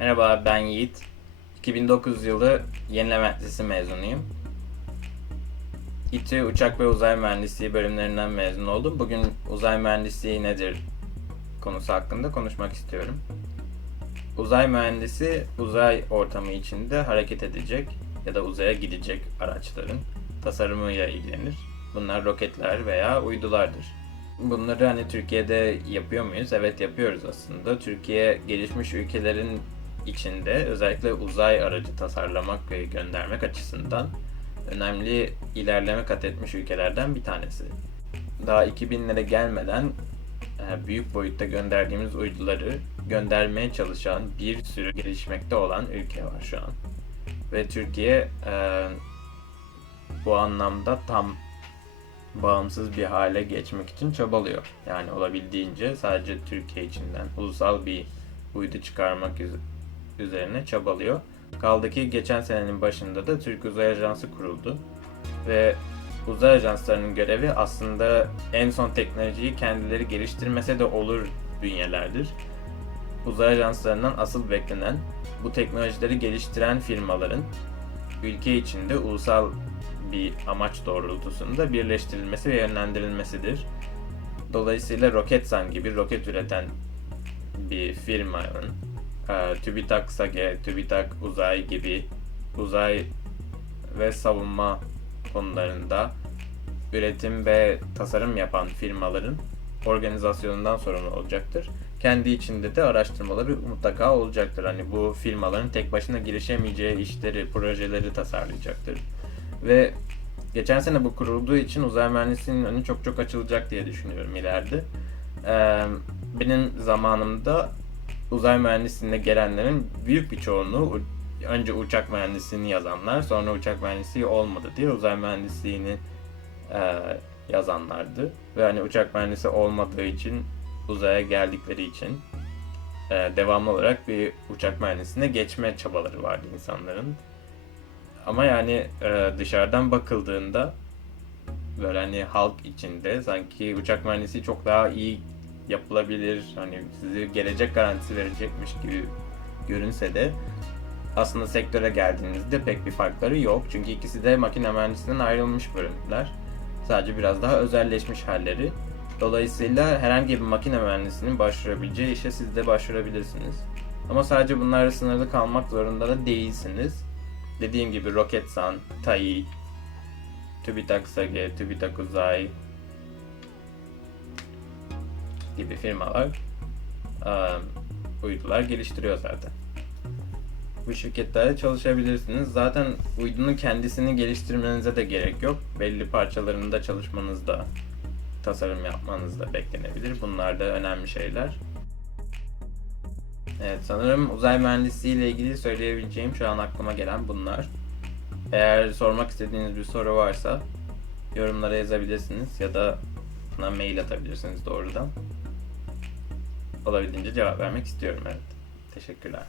Merhaba ben Yiğit. 2009 yılı Yenileme Lisesi mezunuyum. İTÜ Uçak ve Uzay Mühendisliği bölümlerinden mezun oldum. Bugün uzay mühendisliği nedir konusu hakkında konuşmak istiyorum. Uzay mühendisi uzay ortamı içinde hareket edecek ya da uzaya gidecek araçların tasarımıyla ilgilenir. Bunlar roketler veya uydulardır. Bunları hani Türkiye'de yapıyor muyuz? Evet yapıyoruz aslında. Türkiye gelişmiş ülkelerin içinde özellikle uzay aracı tasarlamak ve göndermek açısından önemli ilerleme kat etmiş ülkelerden bir tanesi. Daha 2000'lere gelmeden e, büyük boyutta gönderdiğimiz uyduları göndermeye çalışan bir sürü gelişmekte olan ülke var şu an. Ve Türkiye e, bu anlamda tam bağımsız bir hale geçmek için çabalıyor. Yani olabildiğince sadece Türkiye içinden ulusal bir uydu çıkarmak üzerine çabalıyor. Kaldı ki geçen senenin başında da Türk Uzay Ajansı kuruldu. Ve uzay ajanslarının görevi aslında en son teknolojiyi kendileri geliştirmese de olur bünyelerdir. Uzay ajanslarından asıl beklenen bu teknolojileri geliştiren firmaların ülke içinde ulusal bir amaç doğrultusunda birleştirilmesi ve yönlendirilmesidir. Dolayısıyla Roketsan gibi roket üreten bir firmanın e, TÜBİTAK SAGE, TÜBİTAK Uzay gibi uzay ve savunma konularında üretim ve tasarım yapan firmaların organizasyonundan sorumlu olacaktır. Kendi içinde de araştırmaları mutlaka olacaktır. Hani bu firmaların tek başına girişemeyeceği işleri, projeleri tasarlayacaktır. Ve geçen sene bu kurulduğu için uzay mühendisliğinin önü çok çok açılacak diye düşünüyorum ileride. Ee, benim zamanımda uzay mühendisliğine gelenlerin büyük bir çoğunluğu önce uçak mühendisliğini yazanlar, sonra uçak mühendisliği olmadı diye uzay mühendisliğini e, yazanlardı. Ve hani uçak mühendisi olmadığı için uzaya geldikleri için e, devamlı olarak bir uçak mühendisliğine geçme çabaları vardı insanların. Ama yani e, dışarıdan bakıldığında böyle hani halk içinde sanki uçak mühendisliği çok daha iyi yapılabilir, hani size gelecek garantisi verecekmiş gibi görünse de aslında sektöre geldiğinizde pek bir farkları yok. Çünkü ikisi de makine mühendisliğinden ayrılmış bölümler. Sadece biraz daha özelleşmiş halleri. Dolayısıyla herhangi bir makine mühendisinin başvurabileceği işe siz de başvurabilirsiniz. Ama sadece bunlarla sınırlı kalmak zorunda da değilsiniz. Dediğim gibi Roketsan, TAI, TÜBİTAK SAGE, TÜBİTAK Uzay gibi firmalar uydular geliştiriyor zaten. Bu şirketlerde çalışabilirsiniz. Zaten uydunun kendisini geliştirmenize de gerek yok. Belli parçalarında çalışmanız da tasarım yapmanız da beklenebilir. Bunlar da önemli şeyler. Evet sanırım uzay mühendisliği ile ilgili söyleyebileceğim şu an aklıma gelen bunlar. Eğer sormak istediğiniz bir soru varsa yorumlara yazabilirsiniz ya da bana mail atabilirsiniz doğrudan. Olabildiğince cevap vermek istiyorum evet. Teşekkürler.